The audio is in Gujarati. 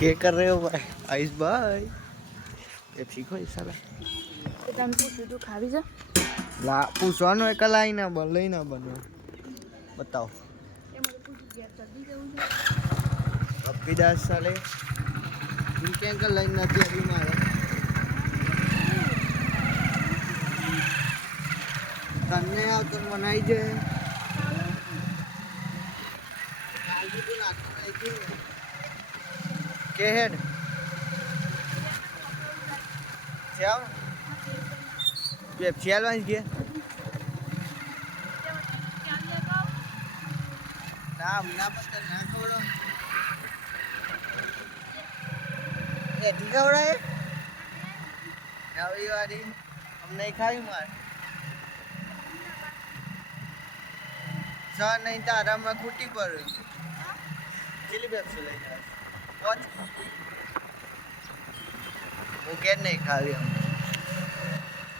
क्या कर रहे हो भाई? आइस भाई पेप्सी खोई साला તમે પૂછ્યું તું ખાવી છે લા પૂછવાનો એક લાઈ ના બન લઈ ના બનો बताओ એમાં તો પૂછ્યું ગેસ જલ્દી જવું છે અપીદાસ સાલે ઇનકે અંકલ લાઈન નથી અભી મારે તને આવ તો મનાઈ જાય કાલજી તું નાખતો નહીં કે હેડ ચાલ પેપ્સી આલવા છે ના ના પતા ના ખવડો એ ઠીકવડાય નવી વાળી અમ નહીં ખાવી માર સર નહીં તો આરામમાં ખૂટી પડે કેટલી પેપ્સી લઈ જાય વોચ હું કે નહીં ખાવી અમને